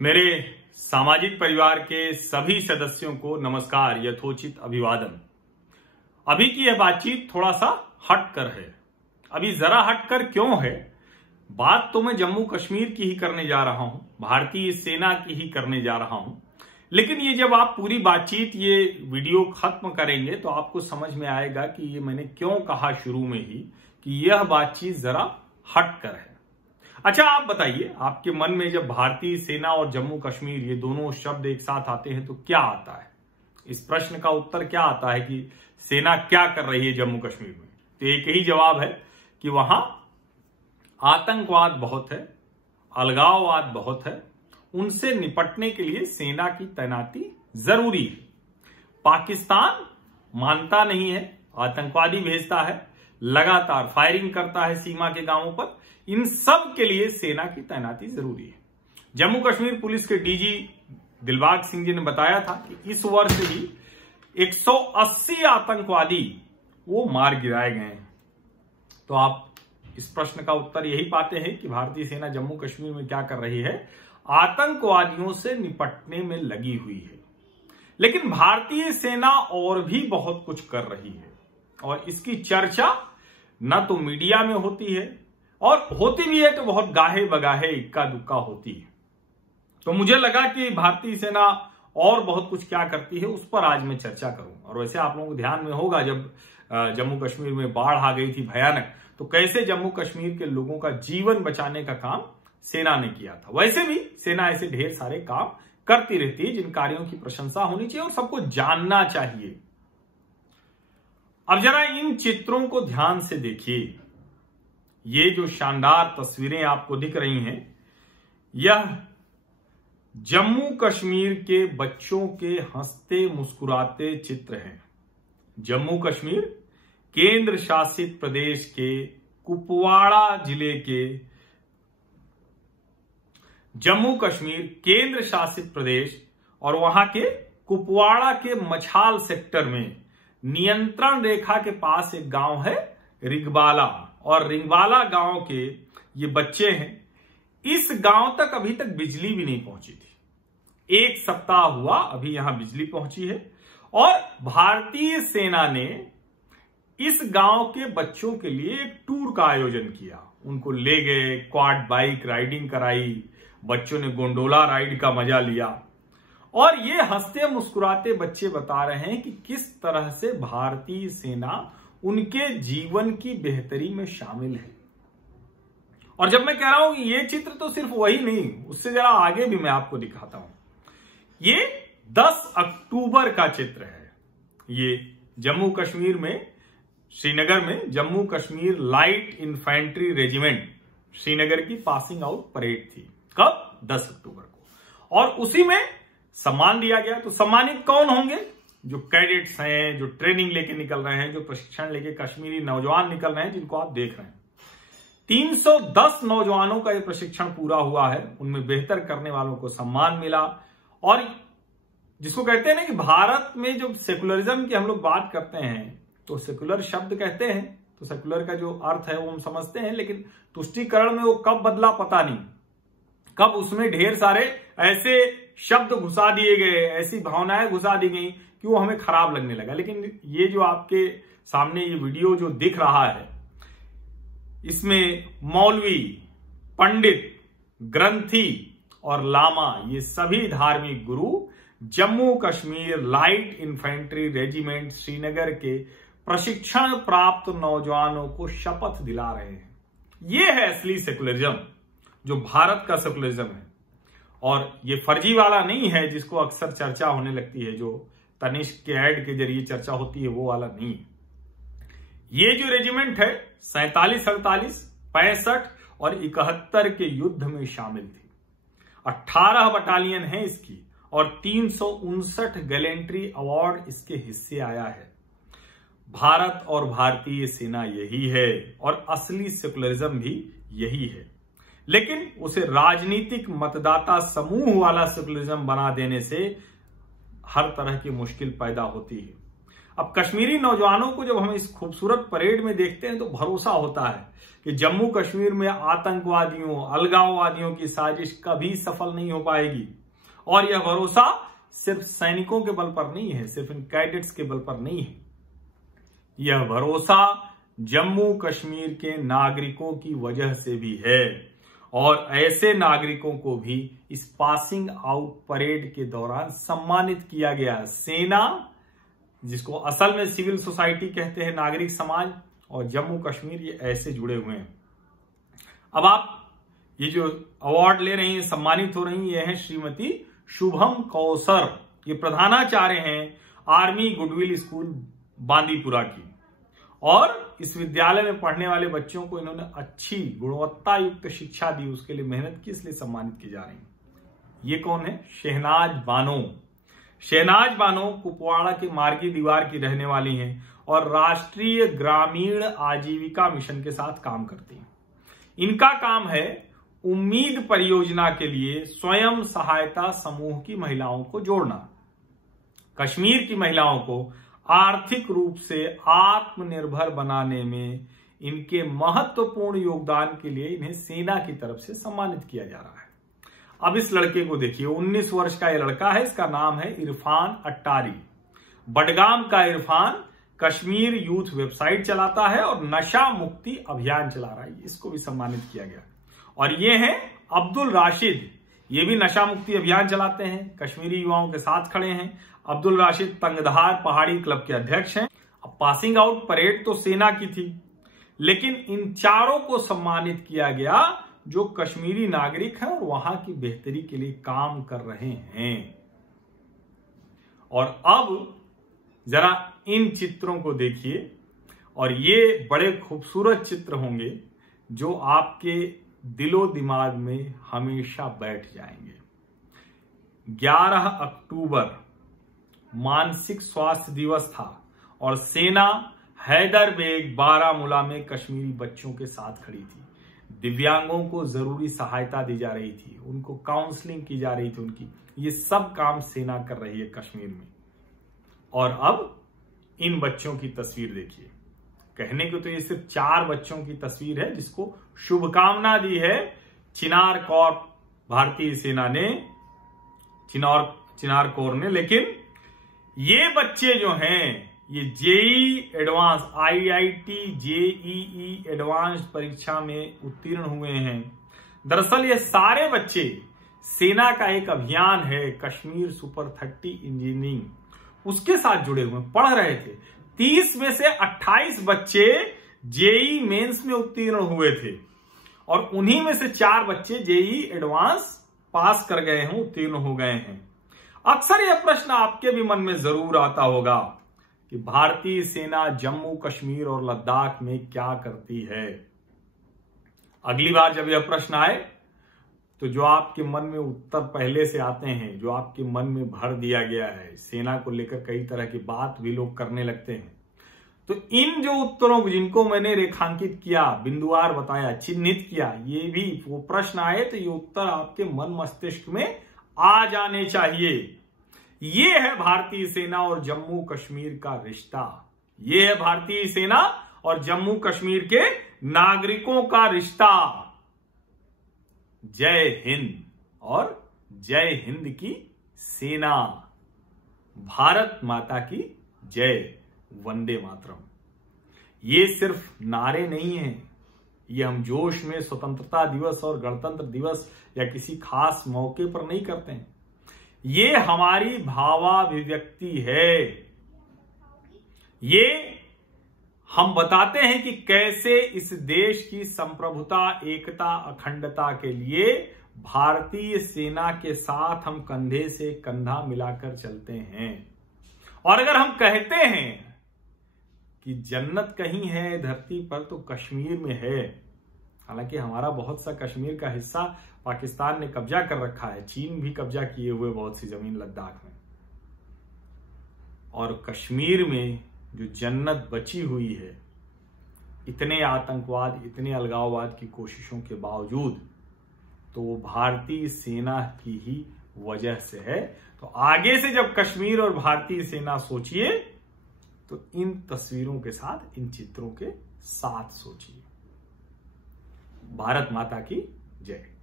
मेरे सामाजिक परिवार के सभी सदस्यों को नमस्कार, यथोचित अभिवादन। अभी की यह बातचीत थोड़ा सा हटकर है। अभी जरा हटकर क्यों है? बात तो मैं जम्मू कश्मीर की ही करने जा रहा हूं, भारतीय सेना की ही करने जा रहा हूं। लेकिन ये जब आप पूरी बातचीत ये वीडियो खत्म करेंगे तो आपको समझ में आएगा कि ये मैंने क्यों कहा शुरू में ही कि यह बातचीत जरा हटकर है। अच्छा, आप बताइए, आपके मन में जब भारतीय सेना और जम्मू कश्मीर ये दोनों शब्द एक साथ आते हैं तो क्या आता है? इस प्रश्न का उत्तर क्या आता है कि सेना क्या कर रही है जम्मू कश्मीर में? तो एक ही जवाब है कि वहां आतंकवाद बहुत है, अलगाववाद बहुत है, उनसे निपटने के लिए सेना की तैनाती जरूरी है। पाकिस्तान मानता नहीं है, आतंकवादी भेजता है, लगातार फायरिंग करता है सीमा के गांवों पर। इन सब के लिए सेना की तैनाती जरूरी है। जम्मू कश्मीर पुलिस के डीजी दिलबाग सिंह जी ने बताया था कि इस वर्ष ही 180 आतंकवादी वो मार गिराए गए हैं। तो आप इस प्रश्न का उत्तर यही पाते हैं कि भारतीय सेना जम्मू कश्मीर में क्या कर रही है? आतंकवादियों से निपटने में लगी हुई है। लेकिन भारतीय सेना और भी बहुत कुछ कर रही है और इसकी चर्चा न तो मीडिया में होती है, और होती भी है तो बहुत गाहे बगाहे, इक्का दुक्का होती है। तो मुझे लगा कि भारतीय सेना और बहुत कुछ क्या करती है उस पर आज मैं चर्चा करूं। और वैसे आप लोगों को ध्यान में होगा, जब जम्मू कश्मीर में बाढ़ आ गई थी भयानक, तो कैसे जम्मू कश्मीर के लोगों का जीवन बचाने का काम सेना ने किया था। वैसे भी सेना ऐसे ढेर सारे काम करती रहती है जिन कार्यों की प्रशंसा होनी चाहिए और सबको जानना चाहिए। अब जरा इन चित्रों को ध्यान से देखिए। ये जो शानदार तस्वीरें आपको दिख रही हैं, यह जम्मू कश्मीर के बच्चों के हंसते मुस्कुराते चित्र हैं। जम्मू कश्मीर केंद्र शासित प्रदेश के कुपवाड़ा जिले के जम्मू कश्मीर केंद्र शासित प्रदेश और वहां के कुपवाड़ा के मछाल सेक्टर में नियंत्रण रेखा के पास एक गांव है रिंगबाला, और रिंगबाला गांव के ये बच्चे हैं। इस गांव तक अभी तक बिजली भी नहीं पहुंची थी। एक सप्ताह हुआ, अभी यहां बिजली पहुंची है। और भारतीय सेना ने इस गांव के बच्चों के लिए एक टूर का आयोजन किया। उनको ले गए, क्वाड बाइक राइडिंग कराई, बच्चों ने गोंडोला राइड का मजा लिया। और ये हंसते मुस्कुराते बच्चे बता रहे हैं कि किस तरह से भारतीय सेना उनके जीवन की बेहतरी में शामिल है। और जब मैं कह रहा हूं ये चित्र तो सिर्फ वही नहीं, उससे जरा आगे भी मैं आपको दिखाता हूं। ये 10 अक्टूबर का चित्र है। ये जम्मू कश्मीर में, श्रीनगर में Jammu Kashmir light infantry regiment Srinagar की पासिंग आउट परेड थी। कब? 10 अक्टूबर को। और उसी में सम्मान दिया गया। तो सम्मानित कौन होंगे? जो कैडेट्स हैं, जो ट्रेनिंग लेके निकल रहे हैं, जो प्रशिक्षण लेके कश्मीरी नौजवान निकल रहे हैं, जिनको आप देख रहे हैं। 310 नौजवानों का यह प्रशिक्षण पूरा हुआ है। उनमें बेहतर करने वालों को सम्मान मिला। और जिसको कहते हैं ना कि भारत में जब सेकुलरिज्म की हम लोग बात करते हैं तो सेकुलर शब्द कहते हैं, तो सेकुलर का जो अर्थ है वो हम समझते हैं, लेकिन तुष्टीकरण में वो कब बदला पता नहीं। कब उसमें ढेर सारे ऐसे शब्द घुसा दिए गए, ऐसी भावनाएं घुसा दी गई कि वो हमें खराब लगने लगा। लेकिन ये जो आपके सामने ये वीडियो जो दिख रहा है, इसमें मौलवी, पंडित, ग्रंथी और लामा, ये सभी धार्मिक गुरु Jammu Kashmir light infantry regiment Srinagar के प्रशिक्षण प्राप्त नौजवानों को शपथ दिला रहे हैं। ये है असली सेकुलरिज्म, जो भारत का सेकुलरिज्म है। और ये फर्जी वाला नहीं है जिसको अक्सर चर्चा होने लगती है, जो तनिष्क के ऐड के जरिए चर्चा होती है, वो वाला नहीं। ये जो रेजिमेंट है 47, 48, 65 और 71 के युद्ध में शामिल थी। 18 बटालियन है इसकी और 359 गैलेंट्री अवार्ड इसके हिस्से आया है। भारत और भारतीय सेना यही है और असली सेकुलरिज्म भी यही है। लेकिन उसे राजनीतिक मतदाता समूह वाला सेकुलरिज्म बना देने से हर तरह की मुश्किल पैदा होती है। अब कश्मीरी नौजवानों को जब हम इस खूबसूरत परेड में देखते हैं तो भरोसा होता है कि जम्मू कश्मीर में आतंकवादियों, अलगाववादियों की साजिश कभी सफल नहीं हो पाएगी। और यह भरोसा सिर्फ सैनिकों के बल पर नहीं है, सिर्फ इन कैडेट्स के बल पर नहीं है, यह भरोसा जम्मू कश्मीर के नागरिकों की वजह से भी है। और ऐसे नागरिकों को भी इस पासिंग आउट परेड के दौरान सम्मानित किया गया। सेना, जिसको असल में सिविल सोसाइटी कहते हैं, नागरिक समाज, और जम्मू कश्मीर, ये ऐसे जुड़े हुए हैं। अब आप ये जो अवार्ड ले रही हैं, सम्मानित हो रही हैं, ये हैं श्रीमती शुभम कौसर, ये प्रधानाचार्य हैं आर्मी गुडविल स्कूल बांदीपुरा की। और इस विद्यालय में पढ़ने वाले बच्चों को इन्होंने अच्छी गुणवत्ता युक्त शिक्षा दी, उसके लिए मेहनत की, इसलिए सम्मानित की जा रही है। ये कौन है? शहनाज बानो। शहनाज बानो कुपवाड़ा के मार्गी दीवार की रहने वाली हैं और राष्ट्रीय ग्रामीण आजीविका मिशन के साथ काम करती हैं। इनका काम है उम्मीद परियोजना के लिए स्वयं सहायता समूह की महिलाओं को जोड़ना, कश्मीर की महिलाओं को आर्थिक रूप से आत्मनिर्भर बनाने में इनके महत्वपूर्ण योगदान के लिए इन्हें सेना की तरफ से सम्मानित किया जा रहा है। अब इस लड़के को देखिए, 19 वर्ष का यह लड़का है, इसका नाम है इरफान अट्टारी। बडगाम का इरफान कश्मीर यूथ वेबसाइट चलाता है और नशा मुक्ति अभियान चला रहा है, इसको भी सम्मानित किया गया। और ये हैं अब्दुल राशिद, ये भी नशा मुक्ति अभियान चलाते हैं, कश्मीरी युवाओं के साथ खड़े हैं। अब्दुल राशिद तंगधार पहाड़ी क्लब के अध्यक्ष हैं। अब पासिंग आउट परेड तो सेना की थी, लेकिन इन चारों को सम्मानित किया गया जो कश्मीरी नागरिक हैं और वहां की बेहतरी के लिए काम कर रहे हैं। और अब जरा इन चित्रों को देखिए, और ये बड़े खूबसूरत चित्र होंगे जो आपके दिलो दिमाग में हमेशा बैठ जाएंगे। 11 अक्टूबर मानसिक स्वास्थ्य दिवस था और सेना हैदरबेग बारामूला में कश्मीरी बच्चों के साथ खड़ी थी। दिव्यांगों को जरूरी सहायता दी जा रही थी, उनको काउंसलिंग की जा रही थी उनकी, ये सब काम सेना कर रही है कश्मीर में। और अब इन बच्चों की तस्वीर देखिए। कहने को तो ये सिर्फ 4 बच्चों की तस्वीर है जिसको शुभकामना दी है चिनार कौर भारतीय सेना ने, चिनार कौर ने। लेकिन ये बच्चे जो हैं ये JEE advance, IIT JEE advance परीक्षा में उत्तीर्ण हुए हैं। दरअसल ये सारे बच्चे सेना का एक अभियान है कश्मीर सुपर 30 इंजीनियरिंग, उसके साथ जुड़े हुए पढ़ रहे थे। 30 में से 28 बच्चे जेई मेंस में उत्तीर्ण हुए थे और उन्हीं में से 4 बच्चे जेई एडवांस पास कर गए हैं, उत्तीर्ण हो गए हैं। अक्सर यह प्रश्न आपके भी मन में जरूर आता होगा कि भारतीय सेना जम्मू कश्मीर और लद्दाख में क्या करती है। अगली बार जब यह प्रश्न आए तो जो आपके मन में उत्तर पहले से आते हैं, जो आपके मन में भर दिया गया है, सेना को लेकर कई तरह की बात भी लोग करने लगते हैं, तो इन जो उत्तरों जिनको मैंने रेखांकित किया, बिंदुवार बताया, चिन्हित किया, ये भी वो प्रश्न आए तो ये उत्तर आपके मन मस्तिष्क में आ जाने चाहिए। ये है भारतीय सेना और जम्मू कश्मीर का रिश्ता, ये है भारतीय सेना और जम्मू कश्मीर के नागरिकों का रिश्ता। जय हिंद और जय हिंद की सेना, भारत माता की जय, वंदे मातरम। ये सिर्फ नारे नहीं है, ये हम जोश में स्वतंत्रता दिवस और गणतंत्र दिवस या किसी खास मौके पर नहीं करते हैं, ये हमारी भावाभिव्यक्ति है। ये हम बताते हैं कि कैसे इस देश की संप्रभुता, एकता, अखंडता के लिए भारतीय सेना के साथ हम कंधे से कंधा मिलाकर चलते हैं। और अगर हम कहते हैं कि जन्नत कहीं है धरती पर तो कश्मीर में है, हालांकि हमारा बहुत सा कश्मीर का हिस्सा पाकिस्तान ने कब्जा कर रखा है, चीन भी कब्जा किए हुए बहुत सी जमीन लद्दाख में, और कश्मीर में जो जन्नत बची हुई है, इतने आतंकवाद, इतने अलगाववाद की कोशिशों के बावजूद, तो वो भारतीय सेना की ही वजह से है। तो आगे से जब कश्मीर और भारतीय सेना सोचिए तो इन तस्वीरों के साथ, इन चित्रों के साथ सोचिए। भारत माता की जय।